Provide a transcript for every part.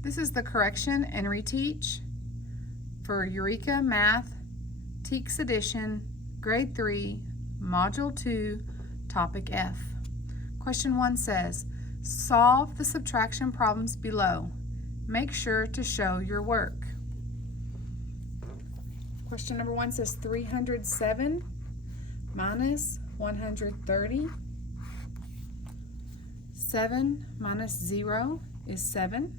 This is the correction and reteach for Eureka Math, TEKS Edition, Grade 3, Module 2, Topic F. Question 1 says, solve the subtraction problems below. Make sure to show your work. Question number 1 says 307 minus 130. 7 minus 0 is 7.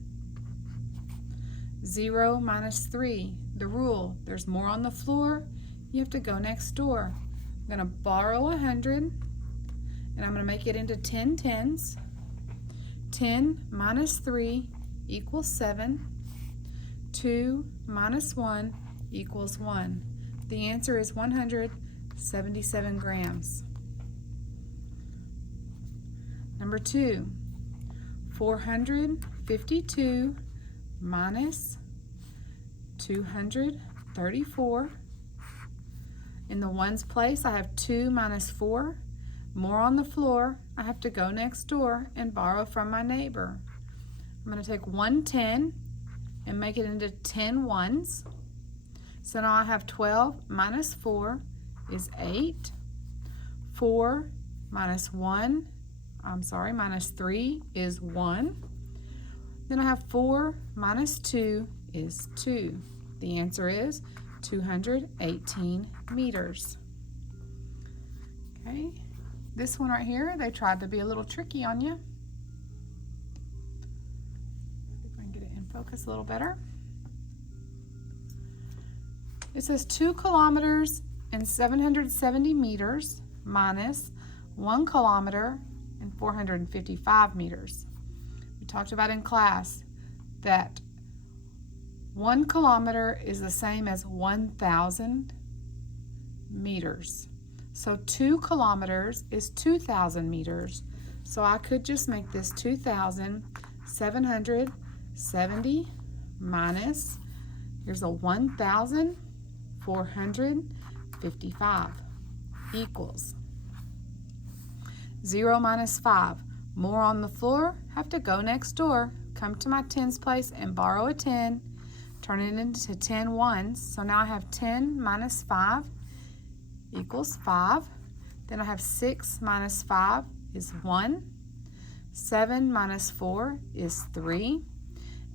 0 minus 3, the rule, there's more on the floor, you have to go next door. I'm going to borrow 100 and I'm going to make it into 10 tens. 10 minus 3 equals 7. 2 minus 1 equals 1. The answer is 177 grams. Number 2, 452 minus 234. In the ones place, I have 2 minus 4. More on the floor, I have to go next door and borrow from my neighbor. I'm going to take 110 and make it into 10 ones. So now I have 12 minus 4 is 8. 4 minus 3 is 1. Then I have 4 minus 2 is 2. The answer is 218 meters. Okay, this one right here, they tried to be a little tricky on you. See if I can get it in focus a little better. It says 2 kilometers and 770 meters minus 1 kilometer and 455 meters. We talked about in class that 1 kilometer is the same as 1,000 meters. So 2 kilometers is 2,000 meters. So I could just make this 2,770 minus, here's a 1,455 equals 0 minus 5. More on the floor, have to go next door, come to my tens place and borrow a 10, turn it into 10 ones. So now I have 10 minus 5 equals 5. Then I have 6 minus 5 is 1. 7 minus 4 is 3.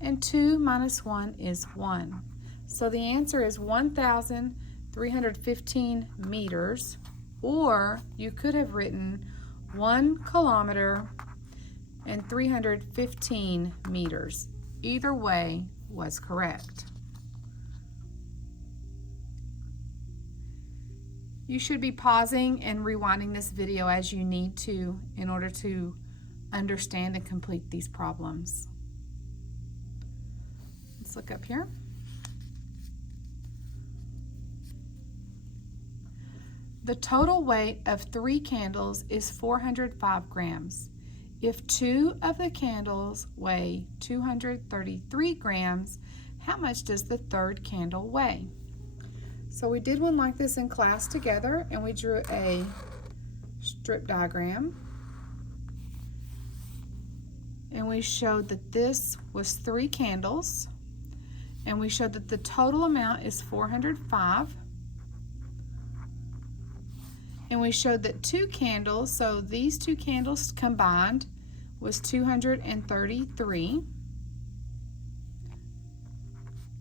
And 2 minus 1 is 1. So the answer is 1,315 meters, or you could have written 1 kilometer and 315 meters. Either way was correct. You should be pausing and rewinding this video as you need to in order to understand and complete these problems. Let's look up here. The total weight of 3 candles is 405 grams. If 2 of the candles weigh 233 grams, how much does the third candle weigh? So we did one like this in class together, and we drew a strip diagram. And we showed that this was 3 candles, and we showed that the total amount is 405. And we showed that 2 candles, so these 2 candles combined was 233.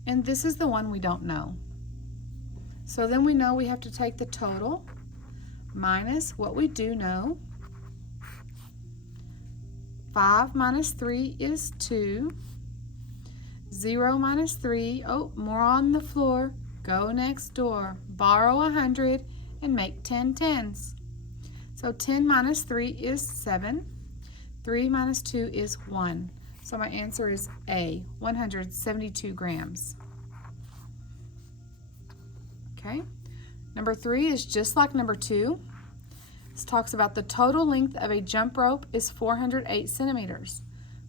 And this is the one we don't know. So then we know we have to take the total minus what we do know. 5 minus 3 is 2. 0 minus 3, oh, more on the floor, go next door, borrow 100, and make 10 tens. So 10 minus 3 is 7. 3 minus 2 is 1. So my answer is A, 172 grams. Okay, number 3 is just like number 2. This talks about the total length of a jump rope is 408 centimeters.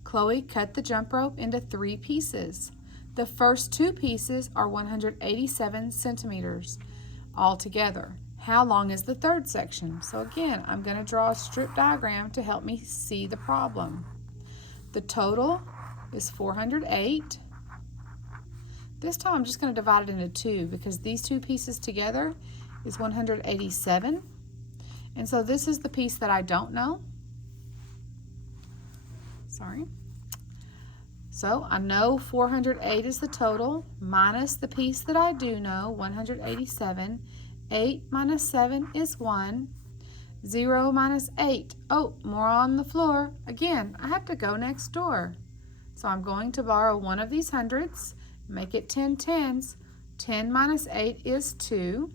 Chloe cut the jump rope into 3 pieces. The first 2 pieces are 187 centimeters altogether. How long is the third section? So again, I'm going to draw a strip diagram to help me see the problem. The total is 408. This time I'm just going to divide it into 2 because these two pieces together is 187. And so this is the piece that I don't know. Sorry. So I know 408 is the total minus the piece that I do know, 187. 8 minus 7 is 1. 0 minus 8. Oh, more on the floor. Again, I have to go next door. So I'm going to borrow one of these hundreds, make it 10 tens. 10 minus 8 is 2.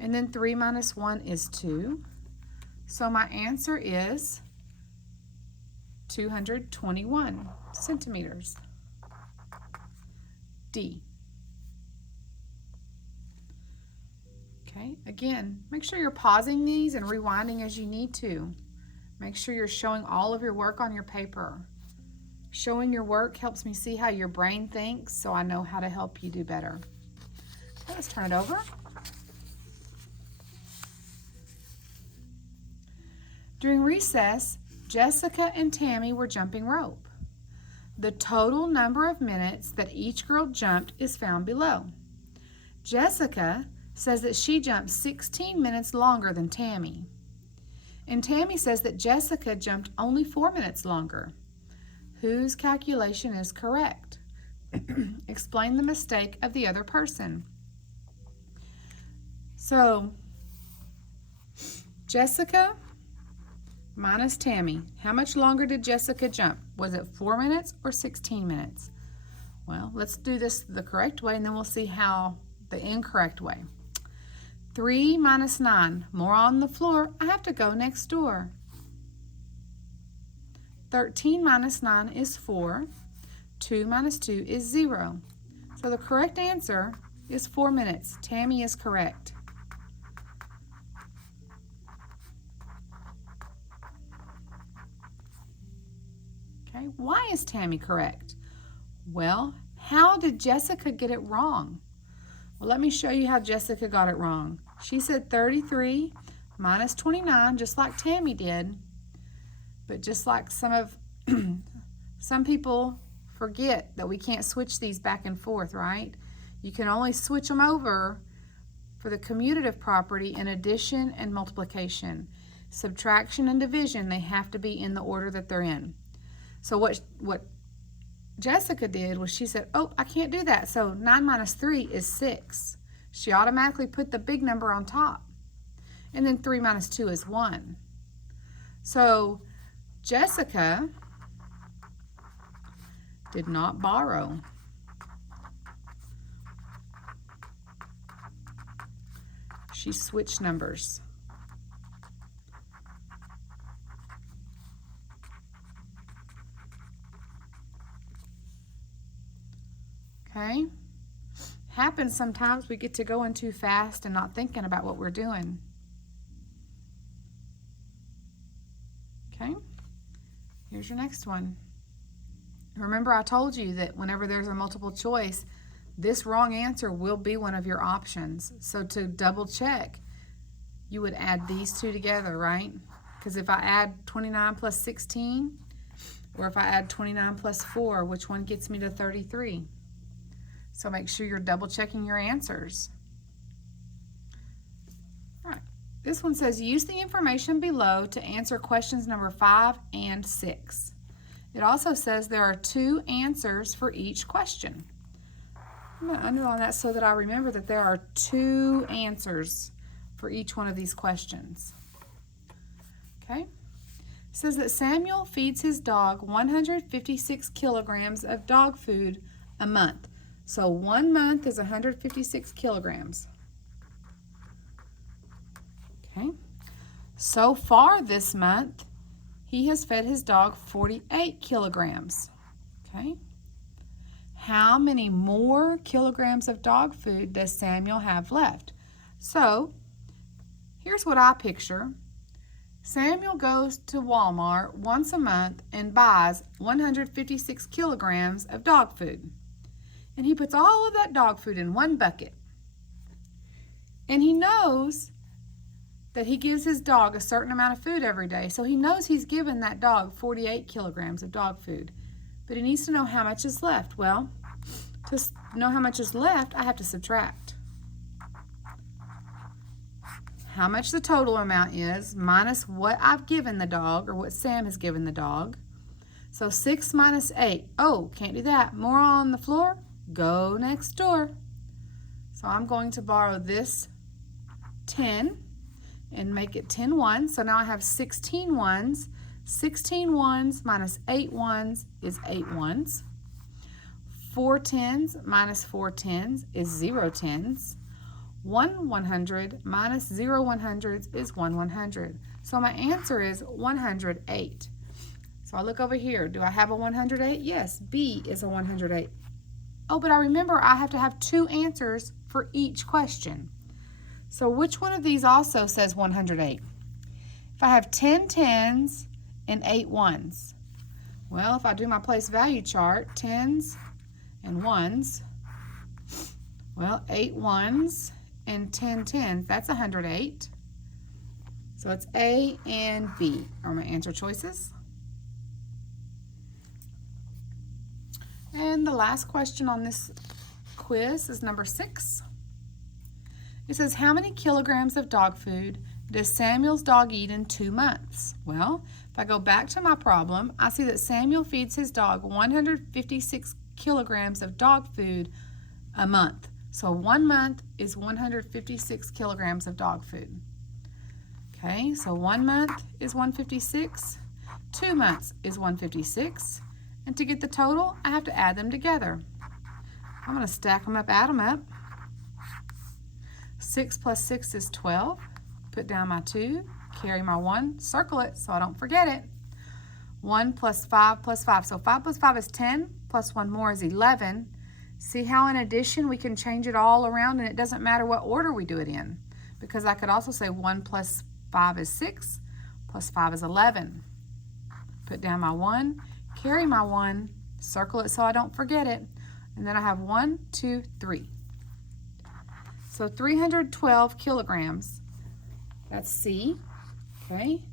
And then 3 minus 1 is 2. So my answer is 221 centimeters. D. Okay, again, make sure you're pausing these and rewinding as you need to. Make sure you're showing all of your work on your paper. Showing your work helps me see how your brain thinks, so I know how to help you do better. Okay, let's turn it over. During recess, Jessica and Tammy were jumping rope. The total number of minutes that each girl jumped is found below. Jessica says that she jumped 16 minutes longer than Tammy. And Tammy says that Jessica jumped only 4 minutes longer. Whose calculation is correct? Explain the mistake of the other person. So, Jessica minus Tammy. How much longer did Jessica jump? Was it 4 minutes or 16 minutes? Well, let's do this the correct way and then we'll see how the incorrect way. 3 minus 9. More on the floor. I have to go next door. 13 minus 9 is 4. 2 minus 2 is 0. So the correct answer is 4 minutes. Tammy is correct. Okay, why is Tammy correct? Well, how did Jessica get it wrong? Well, let me show you how Jessica got it wrong. She said 33 minus 29, just like Tammy did. But just like some people forget that we can't switch these back and forth, right? You can only switch them over for the commutative property in addition and multiplication. Subtraction and division, they have to be in the order that they're in. So what Jessica did was she said, oh, I can't do that. So 9 minus 3 is 6. She automatically put the big number on top. And then 3 minus 2 is 1. So Jessica did not borrow. She switched numbers. Okay? Happens sometimes. We get to going too fast and not thinking about what we're doing. Okay? Here's your next one. Remember, I told you that whenever there's a multiple choice, this wrong answer will be one of your options. So to double check, you would add these two together, right? Because if I add 29 plus 16, or if I add 29 plus 4, which one gets me to 33? So make sure you're double checking your answers. All right. This one says, use the information below to answer questions number 5 and 6. It also says there are 2 answers for each question. I'm going to underline that so that I remember that there are 2 answers for each one of these questions. Okay? It says that Samuel feeds his dog 156 kilograms of dog food a month. So 1 month is 156 kilograms. Okay. So far this month, he has fed his dog 48 kilograms. Okay. How many more kilograms of dog food does Samuel have left? So here's what I picture. Samuel goes to Walmart once a month and buys 156 kilograms of dog food. And he puts all of that dog food in one bucket. And he knows that he gives his dog a certain amount of food every day. So he knows he's given that dog 48 kilograms of dog food. But he needs to know how much is left. Well, to know how much is left, I have to subtract. How much the total amount is minus what I've given the dog, or what Sam has given the dog. So 6 minus 8. Oh, can't do that. More on the floor? Go next door. So I'm going to borrow this 10 and make it 10 ones. So now I have 16 ones. 16 ones minus 8 ones is 8 ones. 4 tens minus 4 tens is 0 tens. 1 100 minus 0 100s is 1 100. So my answer is 108. So I look over here. Do I have a 108? Yes, B is a 108. Oh, but I remember I have to have 2 answers for each question. So which one of these also says 108? If I have 10 tens and 8 ones, well, if I do my place value chart, tens and ones, well, 8 ones and 10 tens, that's 108. So it's A and B are my answer choices. And the last question on this quiz is number 6. It says, how many kilograms of dog food does Samuel's dog eat in 2 months? Well, if I go back to my problem, I see that Samuel feeds his dog 156 kilograms of dog food a month. So 1 month is 156 kilograms of dog food. Okay, so 1 month is 156, 2 months is 156, and to get the total, I have to add them together. I'm going to stack them up, add them up. 6 plus 6 is 12. Put down my 2, carry my 1, circle it so I don't forget it. 1 plus 5 plus 5. So 5 plus 5 is 10, plus 1 more is 11. See how in addition we can change it all around and it doesn't matter what order we do it in. Because I could also say 1 plus 5 is 6, plus 5 is 11. Put down my 1, carry my 1, circle it so I don't forget it. And then I have 1, 2, 3. So 312 kilograms. That's C. Okay.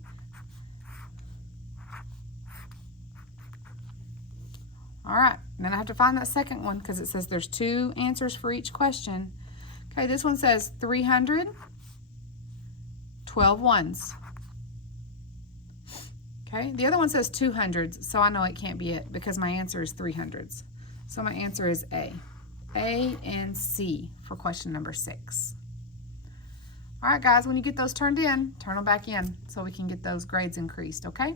All right. Then I have to find that second one because it says there's 2 answers for each question. Okay, this one says 312 ones. Okay, the other one says 200s, so I know it can't be it because my answer is 300s. So my answer is A. A and C for question number 6. All right, guys, when you get those turned in, turn them back in so we can get those grades increased, okay?